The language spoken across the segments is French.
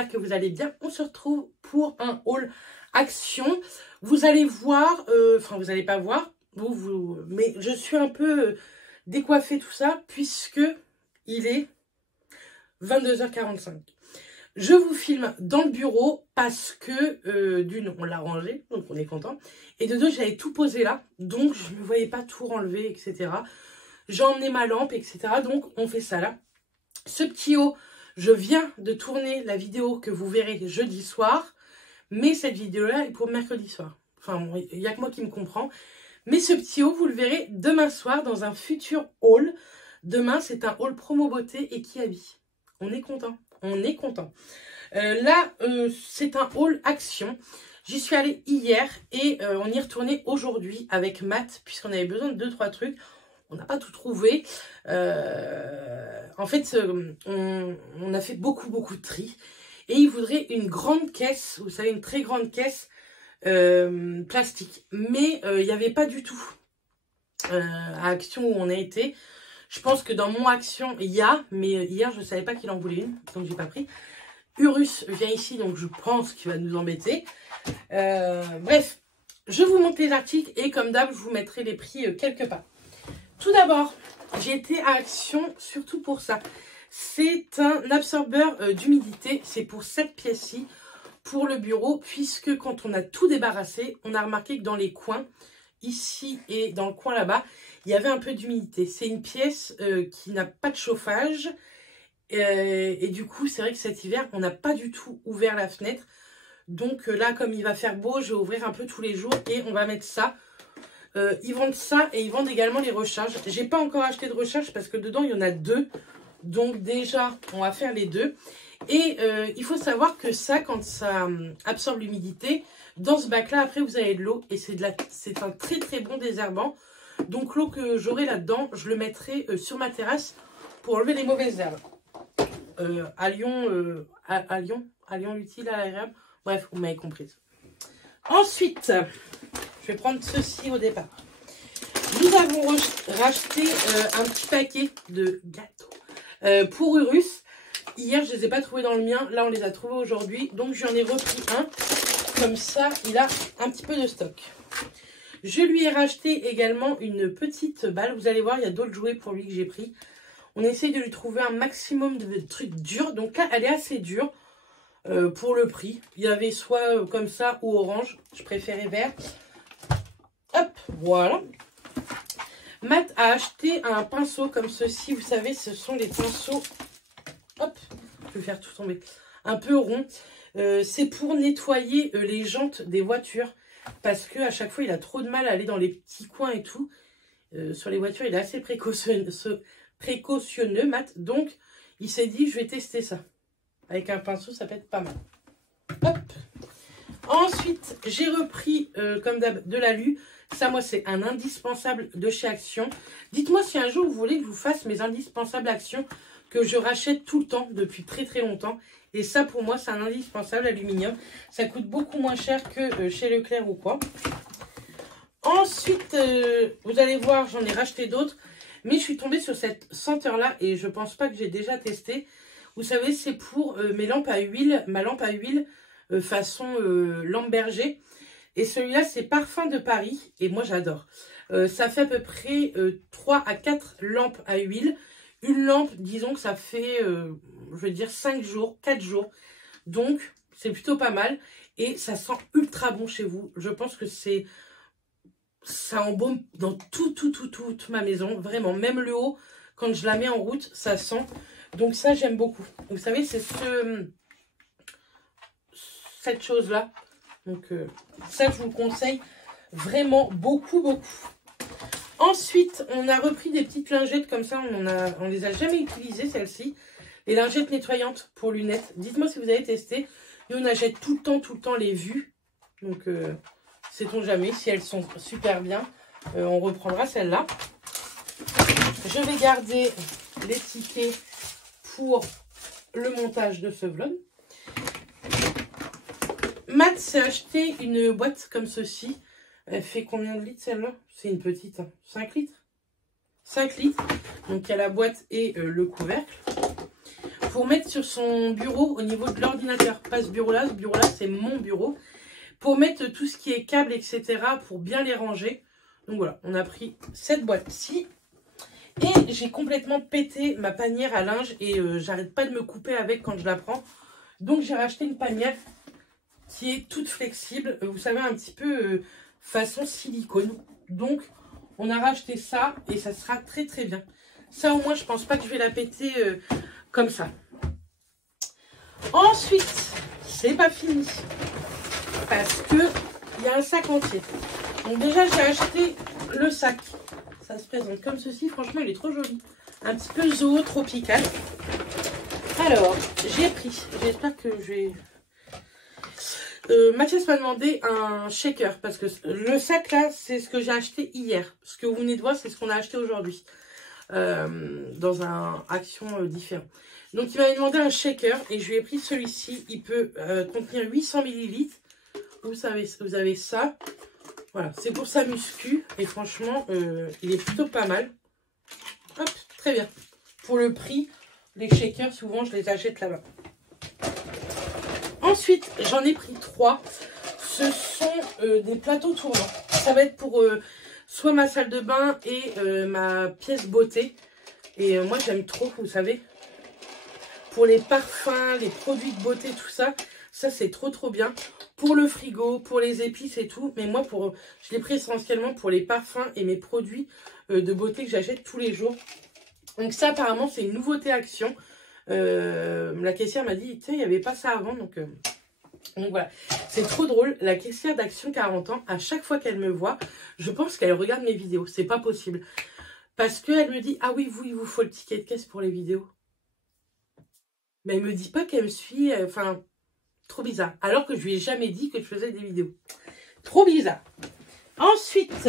j'espère que vous allez bien. On se retrouve pour un haul action. Vous allez voir, enfin vous n'allez pas voir, mais je suis un peu décoiffée tout ça, puisque il est 22h45. Je vous filme dans le bureau parce que d'une, on l'a rangé, donc on est content. Et de deux, j'avais tout posé là, donc je ne me voyais pas tout enlever, etc. J'ai emmené ma lampe, etc. Donc on fait ça là. Ce petit haut, je viens de tourner la vidéo que vous verrez jeudi soir. Mais cette vidéo-là est pour mercredi soir. Enfin, il n'y a que moi qui me comprends. Mais ce petit haut, vous le verrez demain soir dans un futur haul. Demain, c'est un haul promo beauté et qui habille. On est content. On est content. Là, c'est un haul action. J'y suis allée hier et on y est retourné aujourd'hui avec Matt, puisqu'on avait besoin de 2-3 trucs. On n'a pas tout trouvé. En fait, on a fait beaucoup de tri. Et il voudrait une grande caisse, vous savez, une très grande caisse plastique. Mais il n'y avait pas du tout à Action où on a été. Je pense que dans mon Action, il y a, mais hier, je ne savais pas qu'il en voulait une, donc j'ai pas pris. Urus vient ici, donc je pense qu'il va nous embêter. Bref, je vous montre les articles et comme d'hab, je vous mettrai les prix quelque part. Tout d'abord, j'ai été à Action surtout pour ça. C'est un absorbeur d'humidité. C'est pour cette pièce-ci, pour le bureau, puisque quand on a tout débarrassé, on a remarqué que dans les coins, ici et dans le coin là-bas, il y avait un peu d'humidité. C'est une pièce qui n'a pas de chauffage. Et du coup, c'est vrai que cet hiver, on n'a pas du tout ouvert la fenêtre. Donc là, comme il va faire beau, je vais ouvrir un peu tous les jours et on va mettre ça. Ils vendent ça et ils vendent également les recharges. J'ai pas encore acheté de recharge parce que dedans, il y en a 2. Donc déjà, on va faire les 2. Et il faut savoir que ça, quand ça absorbe l'humidité, dans ce bac-là, après, vous avez de l'eau. Et c'est un très bon désherbant. Donc l'eau que j'aurai là-dedans, je le mettrai sur ma terrasse pour enlever les mauvaises herbes. À Lyon, l'utile, à l'agréable. Bref, vous m'avez compris. Ensuite, je vais prendre ceci au départ. Nous avons racheté un petit paquet de gâteaux pour Urus. Hier, je ne les ai pas trouvés dans le mien. Là, on les a trouvés aujourd'hui. Donc, j'en ai repris un. Comme ça, il a un petit peu de stock. Je lui ai racheté également une petite balle. Vous allez voir, il y a d'autres jouets pour lui que j'ai pris. On essaye de lui trouver un maximum de trucs durs. Donc là, elle est assez dure pour le prix. Il y avait soit comme ça ou orange. Je préférais vert. Hop, voilà. Matt a acheté un pinceau comme ceci. Vous savez, ce sont les pinceaux... Hop, je vais faire tout tomber. Un peu rond. C'est pour nettoyer les jantes des voitures. Parce qu'à chaque fois, il a trop de mal à aller dans les petits coins et tout. Sur les voitures, il est assez précautionneux, Matt. Donc, il s'est dit, je vais tester ça. Avec un pinceau, ça peut être pas mal. Hop. Ensuite, j'ai repris, comme d'hab, de l'alu. Ça, moi, c'est un indispensable de chez Action. Dites-moi si un jour, vous voulez que je vous fasse mes indispensables Action que je rachète tout le temps, depuis très longtemps. Et ça, pour moi, c'est un indispensable aluminium. Ça coûte beaucoup moins cher que chez Leclerc ou quoi. Ensuite, vous allez voir, j'en ai racheté d'autres. Mais je suis tombée sur cette senteur-là et je pense pas que j'ai déjà testé. Vous savez, c'est pour mes lampes à huile, ma lampe à huile façon lampe berger. Et celui-là, c'est Parfum de Paris. Et moi, j'adore. Ça fait à peu près 3 à 4 lampes à huile. Une lampe, disons que ça fait, je veux dire, 5 jours, 4 jours. Donc, c'est plutôt pas mal. Et ça sent ultra bon chez vous. Je pense que ça embaume dans toute ma maison. Vraiment, même le haut, quand je la mets en route, ça sent. Donc ça, j'aime beaucoup. Vous savez, c'est cette chose-là. Donc ça, je vous le conseille vraiment beaucoup. Ensuite, on a repris des petites lingettes comme ça. On les a jamais utilisées, celles-ci. Les lingettes nettoyantes pour lunettes. Dites-moi si vous avez testé. Nous, on achète tout le temps les vues. Donc, sait-on jamais si elles sont super bien. On reprendra celle-là. Je vais garder les tickets pour le montage de ce vlog. Matt s'est acheté une boîte comme ceci. Elle fait combien de litres celle-là? C'est une petite, hein. 5 litres. 5 litres. Donc il y a la boîte et le couvercle. pour mettre sur son bureau au niveau de l'ordinateur. Pas ce bureau-là c'est mon bureau. Pour mettre tout ce qui est câble, etc. pour bien les ranger. Donc voilà, on a pris cette boîte-ci. Et j'ai complètement pété ma panière à linge et j'arrête pas de me couper avec quand je la prends. Donc j'ai racheté une panière qui est toute flexible. Vous savez, un petit peu façon silicone. Donc on a racheté ça et ça sera très très bien. Ça au moins je pense pas que je vais la péter comme ça. Ensuite, c'est pas fini. Parce que il y a un sac entier. Donc déjà j'ai acheté le sac. Ça se présente comme ceci. Franchement, il est trop joli. Un petit peu zoo tropical. Alors, j'ai pris. J'espère que je vais... Mathias m'a demandé un shaker. Parce que le sac là, c'est ce que j'ai acheté hier. Ce que vous venez de voir, c'est ce qu'on a acheté aujourd'hui. Dans un action différent. Donc, il m'avait demandé un shaker. Et je lui ai pris celui-ci. Il peut contenir 800 ml. Vous avez ça. Voilà, c'est pour sa muscu. Et franchement, il est plutôt pas mal. Hop, très bien. Pour le prix, les shakers, souvent, je les achète là-bas. Ensuite, j'en ai pris 3. Ce sont des plateaux tournants. Ça va être pour soit ma salle de bain et ma pièce beauté. Et moi, j'aime trop, vous savez. Pour les parfums, les produits de beauté, tout ça. Ça, c'est trop, trop bien. Pour le frigo, pour les épices et tout. Mais moi, je l'ai pris essentiellement pour les parfums et mes produits de beauté que j'achète tous les jours. Donc ça, apparemment, c'est une nouveauté Action. La caissière m'a dit, tu sais, il n'y avait pas ça avant. Donc voilà, c'est trop drôle. La caissière d'Action 40 ans, à chaque fois qu'elle me voit, je pense qu'elle regarde mes vidéos. C'est pas possible. Parce qu'elle me dit, ah oui, il vous faut le ticket de caisse pour les vidéos. Mais elle me dit pas qu'elle me suit, enfin... Trop bizarre. Alors que je lui ai jamais dit que je faisais des vidéos. Trop bizarre. Ensuite,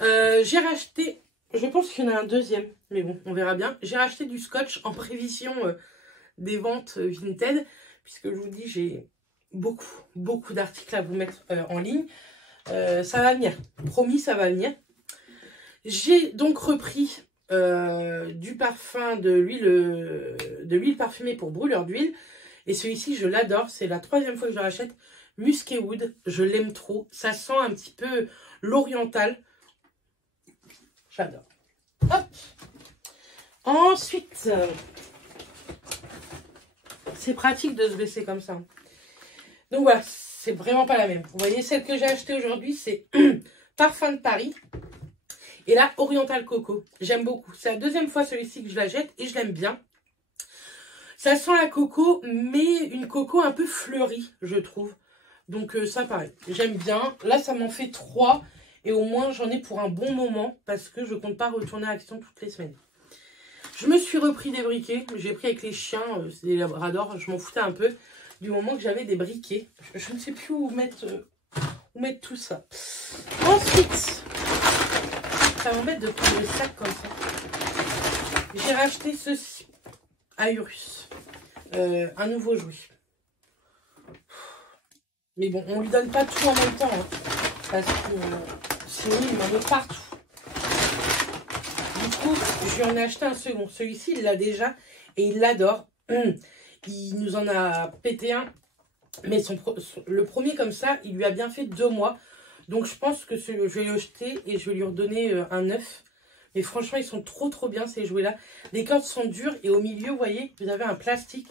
j'ai racheté... Je pense qu'il y en a un deuxième. Mais bon, on verra bien. J'ai racheté du scotch en prévision des ventes Vinted. Puisque je vous dis, j'ai beaucoup d'articles à vous mettre en ligne. Ça va venir. Promis, ça va venir. J'ai donc repris du parfum, de l'huile parfumée pour brûleur d'huile. Et celui-ci, je l'adore. C'est la 3e fois que je le rachète. Musky Wood. Je l'aime trop. Ça sent un petit peu l'oriental. J'adore. Hop. Ensuite, c'est pratique de se baisser comme ça. Donc voilà, c'est vraiment pas la même. Vous voyez, celle que j'ai achetée aujourd'hui, c'est Parfum de Paris. Et là, Oriental Coco. J'aime beaucoup. C'est la 2e fois celui-ci que je la jette et je l'aime bien. Ça sent la coco, mais une coco un peu fleurie, je trouve. Donc ça, pareil, j'aime bien. Là, ça m'en fait 3. Et au moins, j'en ai pour un bon moment. Parce que je ne compte pas retourner à Action toutes les semaines. Je me suis repris des briquets. J'ai pris avec les chiens, c'est des labradors. Je m'en foutais un peu du moment que j'avais des briquets. Je ne sais plus où mettre tout ça. Ensuite, ça m'embête de prendre le sac comme ça. J'ai racheté ceci. Aurus. Un nouveau jouet. Mais bon, on lui donne pas tout en même temps. Hein, parce que sinon, il m'en met partout. Du coup, je lui en ai acheté un second. Celui-ci, il l'a déjà et il l'adore. Il nous en a pété un. Mais le premier comme ça, il lui a bien fait 2 mois. Donc, je pense que je vais le jeter et je vais lui redonner un neuf. Mais franchement, ils sont trop bien ces jouets-là. Les cordes sont dures et au milieu, vous voyez, vous avez un plastique.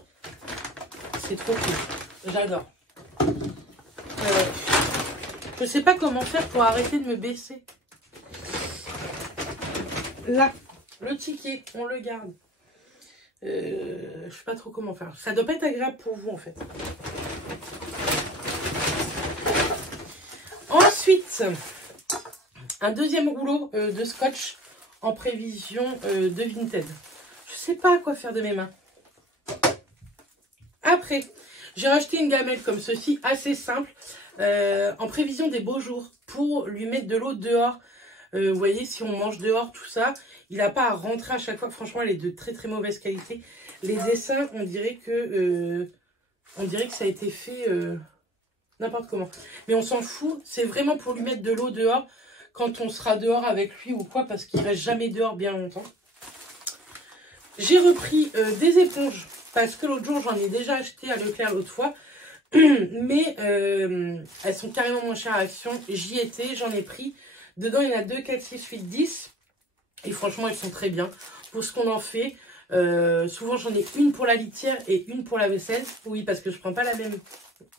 C'est trop cool. J'adore. Je sais pas comment faire pour arrêter de me baisser. Là, le ticket, on le garde. Je sais pas trop comment faire. Ça doit pas être agréable pour vous, en fait. Ensuite, un deuxième rouleau de scotch en prévision de Vinted. Je sais pas quoi faire de mes mains. Après, j'ai racheté une gamelle comme ceci, assez simple, en prévision des beaux jours, pour lui mettre de l'eau dehors. Vous voyez, si on mange dehors, tout ça, il n'a pas à rentrer à chaque fois. Franchement, elle est de très mauvaise qualité. Les dessins, on dirait que ça a été fait n'importe comment. Mais on s'en fout, c'est vraiment pour lui mettre de l'eau dehors quand on sera dehors avec lui ou quoi, parce qu'il ne reste jamais dehors bien longtemps. J'ai repris des éponges parce que l'autre jour, j'en ai déjà acheté à Leclerc l'autre fois. Mais elles sont carrément moins chères à Action. J'y étais, j'en ai pris. Dedans, il y en a 2, 4, 6, 8, 10. Et franchement, elles sont très bien pour ce qu'on en fait. Souvent, j'en ai une pour la litière et une pour la vaisselle. Oui, parce que je prends pas la même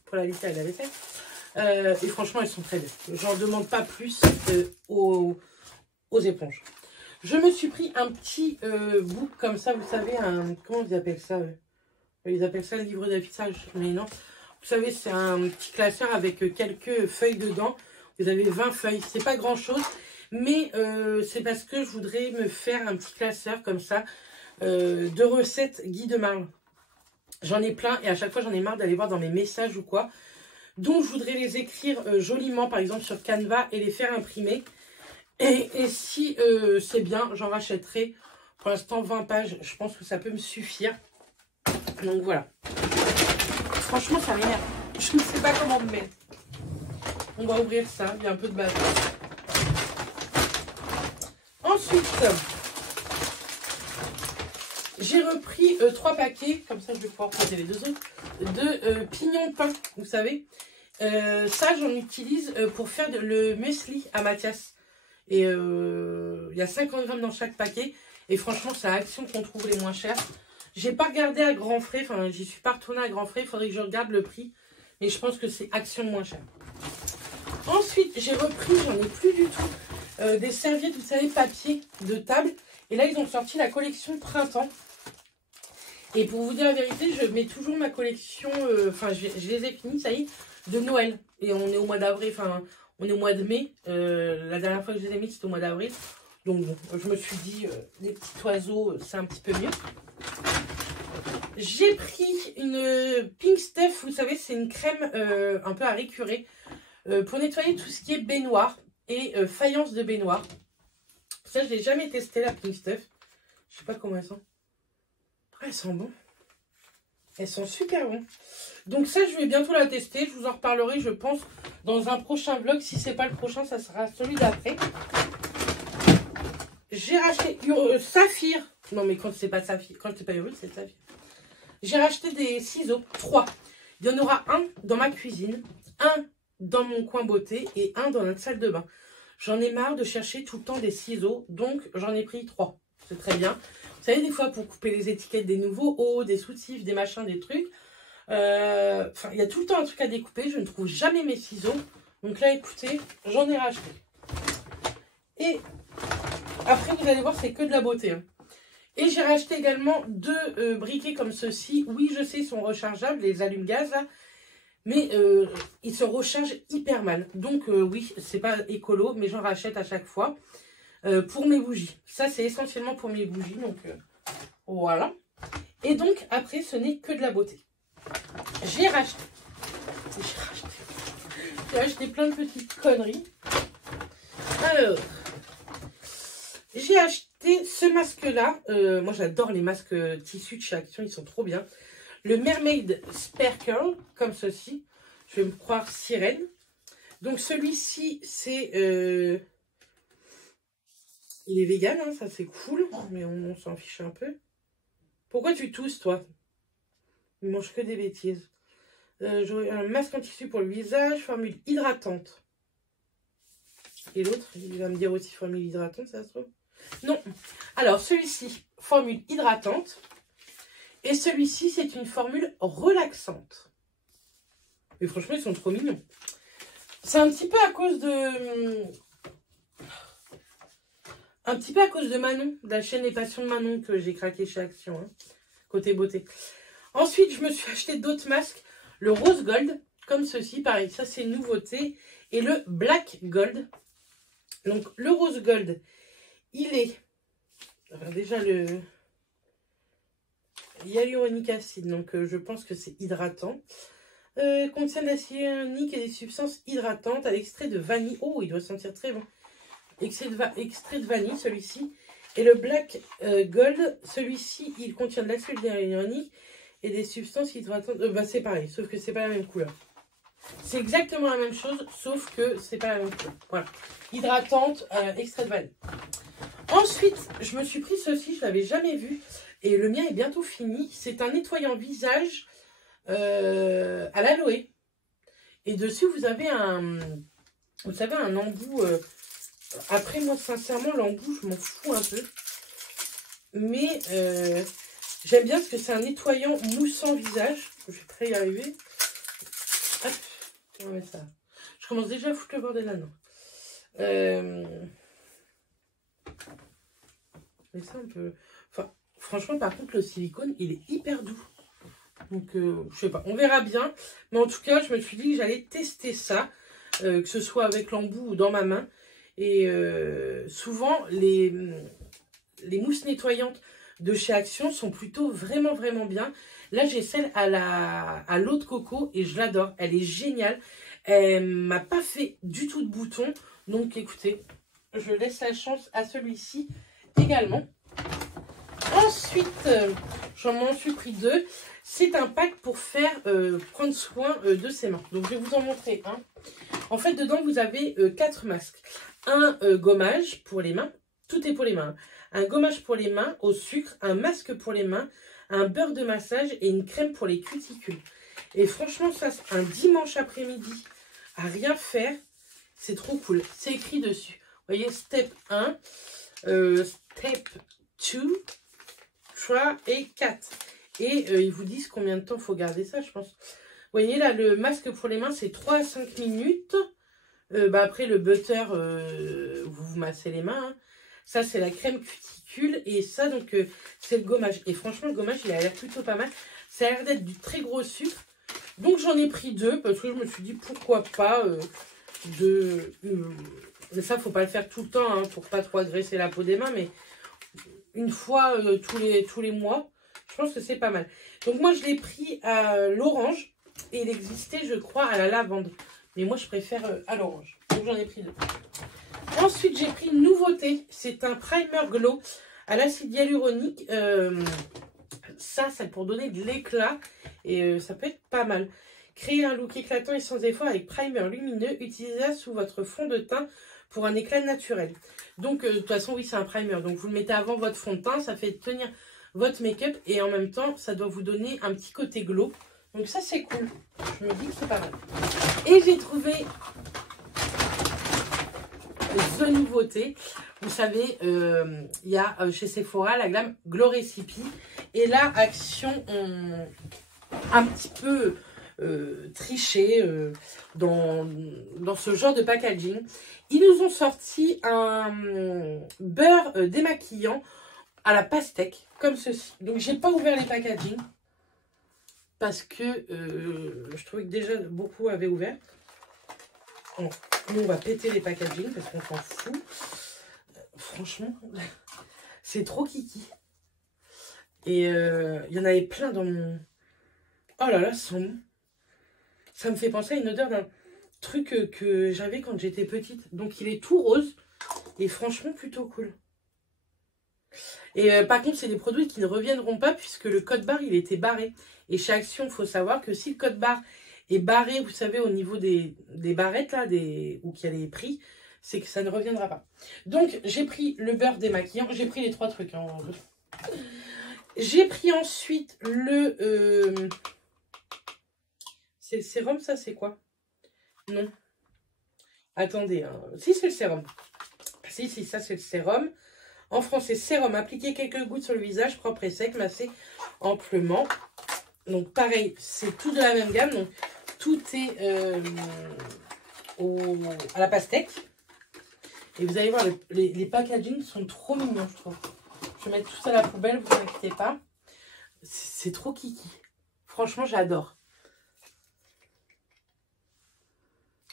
pour la litière et la vaisselle. Et franchement, elles sont très bien. J'en demande pas plus aux éponges. Je me suis pris un petit book comme ça, vous savez, comment ils appellent ça Ils appellent ça le livre d'affichage, mais non. Vous savez, c'est un petit classeur avec quelques feuilles dedans. Vous avez 20 feuilles, c'est pas grand chose. Mais c'est parce que je voudrais me faire un petit classeur comme ça de recettes Guy de Marle. J'en ai plein et à chaque fois j'en ai marre d'aller voir dans mes messages ou quoi. Donc je voudrais les écrire joliment par exemple sur Canva et les faire imprimer. Et si c'est bien, j'en rachèterai. Pour l'instant 20 pages, je pense que ça peut me suffire. Donc voilà. Franchement ça m'énerve. Je ne sais pas comment me mettre. On va ouvrir ça, il y a un peu de base. Ensuite, j'ai repris 3 paquets, comme ça je vais pouvoir prendre les 2 autres, de pignons pain, vous savez. Ça, j'en utilise pour faire le muesli à Mathias. Et il y a 50 grammes dans chaque paquet. Et franchement, c'est à Action qu'on trouve les moins chers. J'ai pas regardé à grands frais, enfin, j'y suis pas retournée à grands frais. Il faudrait que je regarde le prix. Mais je pense que c'est Action moins cher. Ensuite, j'ai repris, j'en ai plus du tout, des serviettes, vous savez, papier de table. Et là, ils ont sorti la collection printemps. Et pour vous dire la vérité, je mets toujours ma collection, je les ai finis, ça y est, de Noël. Et on est au mois d'avril, enfin, on est au mois de mai. La dernière fois que je les ai mis, c'était au mois d'avril. Donc, bon, je me suis dit, les petits oiseaux, c'est un petit peu mieux. J'ai pris une Pink Stuff, vous savez, c'est une crème un peu à récurer pour nettoyer tout ce qui est baignoire et faïence de baignoire. Ça, je l'ai jamais testé, la Pink Stuff. Je sais pas comment elles sont. Ah, elles sont bonnes. Elles sont super bonnes. Donc ça, je vais bientôt la tester. Je vous en reparlerai, je pense, dans un prochain vlog. Si c'est pas le prochain, ça sera celui d'après. J'ai racheté Saphir. Non, mais quand c'est pas Saphir, quand c'est pas Urus, c'est Saphir. J'ai racheté des ciseaux, 3. Il y en aura un dans ma cuisine, un dans mon coin beauté et un dans notre salle de bain. J'en ai marre de chercher tout le temps des ciseaux, donc j'en ai pris 3. C'est très bien. Vous savez, des fois, pour couper les étiquettes des nouveaux hauts, des soutifs, des machins, des trucs. Il y a tout le temps un truc à découper. Je ne trouve jamais mes ciseaux. Donc là, écoutez, j'en ai racheté. Et après, vous allez voir, c'est que de la beauté. Hein. Et j'ai racheté également 2 briquets comme ceci. Oui, je sais, ils sont rechargeables, les allume-gaz là. Mais ils se rechargent hyper mal. Donc oui, c'est pas écolo, mais j'en rachète à chaque fois. Pour mes bougies. Ça, c'est essentiellement pour mes bougies. Donc, voilà. Et donc, après, ce n'est que de la beauté. J'ai racheté plein de petites conneries. Alors, j'ai acheté ce masque-là. Moi, j'adore les masques tissus de chez Action. Ils sont trop bien. Le Mermaid Sparkle, comme ceci. Je vais me croire sirène. Donc, celui-ci, c'est... il est vegan, hein, ça c'est cool, mais on s'en fiche un peu. Pourquoi tu tousses, toi? Il mange que des bêtises. J'aurai un masque en tissu pour le visage, formule hydratante. Et l'autre, il va me dire aussi formule hydratante, ça se trouve? Non. Alors, celui-ci, formule hydratante. Et celui-ci, c'est une formule relaxante. Mais franchement, ils sont trop mignons. C'est un petit peu à cause de... Un petit peu à cause de Manon, de la chaîne Les Passions de Manon que j'ai craqué chez Action, hein, côté beauté. Ensuite, je me suis acheté d'autres masques. Le rose gold, comme ceci, pareil, ça c'est une nouveauté. Et le black gold. Donc, le rose gold, il est... Alors, déjà, le hyaluronique acide, donc je pense que c'est hydratant. Contient de l'acide hyaluronique et des substances hydratantes à l'extrait de vanille. Oh, il doit sentir très bon. Extrait de vanille, celui-ci. Et le Black Gold, celui-ci, il contient de l'acide hyaluronique et des substances hydratantes. C'est pareil, sauf que c'est pas la même couleur. C'est exactement la même chose, sauf que c'est pas la même couleur. Voilà. Hydratante, extrait de vanille. Ensuite, je me suis pris ceci, je l'avais jamais vu. Et le mien est bientôt fini. C'est un nettoyant visage à l'aloe. Et dessus, vous avez vous savez, un embout. Après, moi, sincèrement, l'embout, je m'en fous un peu. Mais j'aime bien parce que c'est un nettoyant moussant visage. Je vais très y arriver. Hop, on va mettre ça. Je commence déjà à foutre le bordel là, non. Mais ça, un peu... Enfin, franchement, par contre, le silicone, il est hyper doux. Donc, je sais pas, on verra bien. Mais en tout cas, je me suis dit que j'allais tester ça. Que ce soit avec l'embout ou dans ma main. Et souvent, les mousses nettoyantes de chez Action sont plutôt vraiment bien. Là, j'ai celle à l'eau de coco et je l'adore. Elle est géniale. Elle m'a pas fait du tout de boutons. Donc, écoutez, je laisse la chance à celui-ci également. Ensuite, j'en suis pris 2. C'est un pack pour prendre soin de ses mains. Donc, je vais vous en montrer un. En fait, dedans, vous avez 4 masques. Un gommage pour les mains. Tout est pour les mains. Un gommage pour les mains au sucre. Un masque pour les mains. Un beurre de massage et une crème pour les cuticules. Et franchement, ça, un dimanche après-midi, à rien faire, c'est trop cool. C'est écrit dessus. Vous voyez, step 1, step 2, 3 et 4. Et ils vous disent combien de temps il faut garder ça, je pense. Vous voyez, là, le masque pour les mains, c'est 3 à 5 minutes. Après, le butter, vous massez les mains. Hein. Ça, c'est la crème cuticule. Et ça, donc, c'est le gommage. Et franchement, le gommage, il a l'air plutôt pas mal. Ça a l'air d'être du très gros sucre. Donc, j'en ai pris 2 parce que je me suis dit, pourquoi pas mais ça, faut pas le faire tout le temps hein, pour pas trop agresser la peau des mains. Mais une fois tous les mois, je pense que c'est pas mal. Donc, moi, je l'ai pris à l'orange. Et il existait, je crois, à la lavande. Mais moi, je préfère à l'orange. Donc, j'en ai pris 2. Ensuite, j'ai pris une nouveauté. C'est un primer glow à l'acide hyaluronique. Ça, c'est pour donner de l'éclat. Et ça peut être pas mal. Créer un look éclatant et sans effort avec primer lumineux. Utilisez-la sous votre fond de teint pour un éclat naturel. Donc, de toute façon, oui, c'est un primer. Donc, vous le mettez avant votre fond de teint. Ça fait tenir votre make-up. Et en même temps, ça doit vous donner un petit côté glow. Donc, ça, c'est cool. Je me dis que c'est pas mal. Et j'ai trouvé The nouveauté. Vous savez, il y a chez Sephora la gamme Glow Recipe. Et là, Action ont un petit peu triché dans ce genre de packaging. Ils nous ont sorti un beurre démaquillant à la pastèque, comme ceci. Donc, j'ai pas ouvert les packaging parce que je trouvais que déjà beaucoup avaient ouvert. Bon, nous, on va péter les packaging parce qu'on s'en fout. Franchement, c'est trop kiki. Et il y en avait plein dans mon... Oh là là, ça me fait penser à une odeur d'un truc que j'avais quand j'étais petite. Donc, il est tout rose et franchement, plutôt cool. Et par contre, c'est des produits qui ne reviendront pas puisque le code barre, il était barré. Et chez Action, il faut savoir que si le code barre est barré, vous savez, au niveau des barrettes, là, où il y a les prix, c'est que ça ne reviendra pas. Donc, j'ai pris le beurre démaquillant. J'ai pris les 3 trucs. Hein. J'ai pris ensuite le... c'est le sérum, ça, c'est quoi? Non. Attendez. Hein. Si, c'est le sérum. Si, ça, c'est le sérum. En français, sérum. Appliquer quelques gouttes sur le visage, propre et sec, massé amplement. Donc, pareil, c'est tout de la même gamme. Donc, tout est à la pastèque. Et vous allez voir, les packaging sont trop mignons, je trouve. Je vais mettre tout ça à la poubelle, vous inquiétez pas. C'est trop kiki. Franchement, j'adore.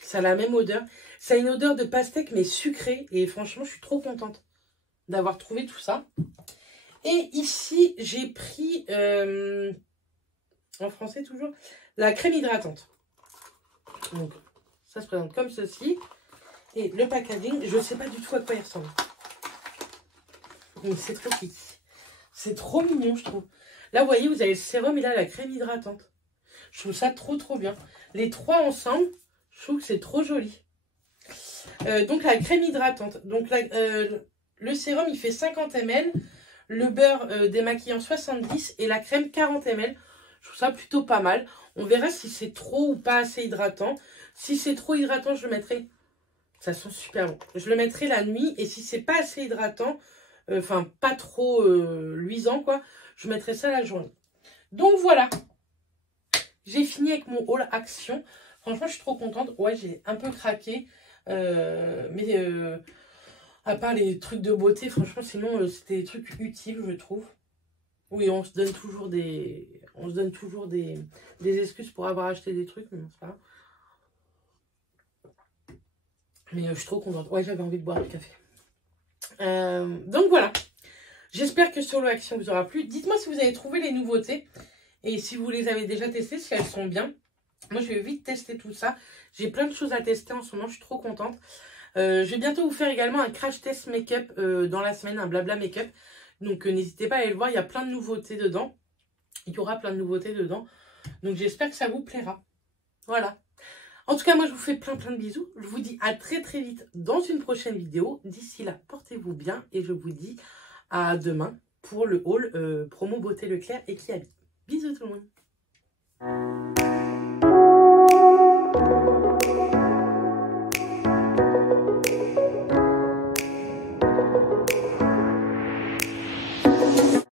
Ça a la même odeur. Ça a une odeur de pastèque, mais sucrée. Et franchement, je suis trop contente d'avoir trouvé tout ça. Et ici, j'ai pris, en français toujours, la crème hydratante. Donc, ça se présente comme ceci. Et le packaging, je ne sais pas du tout à quoi il ressemble. Mais c'est trop kiki. C'est trop mignon, je trouve. Là, vous voyez, vous avez le sérum et là, la crème hydratante. Je trouve ça trop bien. Les 3 ensemble, je trouve que c'est trop joli. Donc, la crème hydratante. Donc, le sérum, il fait 50 ml. le beurre démaquillant 70 et la crème 40 ml. Je trouve ça plutôt pas mal. On verra si c'est trop ou pas assez hydratant. Si c'est trop hydratant, je le mettrai. Ça sent super bon. Je le mettrai la nuit. Et si c'est pas assez hydratant, enfin pas trop luisant quoi, je mettrai ça la journée. Donc voilà. J'ai fini avec mon haul action. Franchement, je suis trop contente. Ouais, j'ai un peu craqué. Mais à part les trucs de beauté, franchement, sinon, c'était des trucs utiles, je trouve. Oui, on se donne toujours des excuses pour avoir acheté des trucs, mais bon, c'est pas grave. Mais je suis trop contente. Ouais, j'avais envie de boire du café. Donc voilà. J'espère que Solo Action vous aura plu. Dites-moi si vous avez trouvé les nouveautés. Et si vous les avez déjà testées, si elles sont bien. Moi, je vais vite tester tout ça. J'ai plein de choses à tester en ce moment. Je suis trop contente. Je vais bientôt vous faire également un crash test make-up dans la semaine. Un blabla make-up. Donc, n'hésitez pas à aller le voir. Il y a plein de nouveautés dedans. Il y aura plein de nouveautés dedans. Donc, j'espère que ça vous plaira. Voilà. En tout cas, moi, je vous fais plein de bisous. Je vous dis à très vite dans une prochaine vidéo. D'ici là, portez-vous bien. Et je vous dis à demain pour le haul promo Beauté Leclerc et Kiabi. Bisous tout le monde.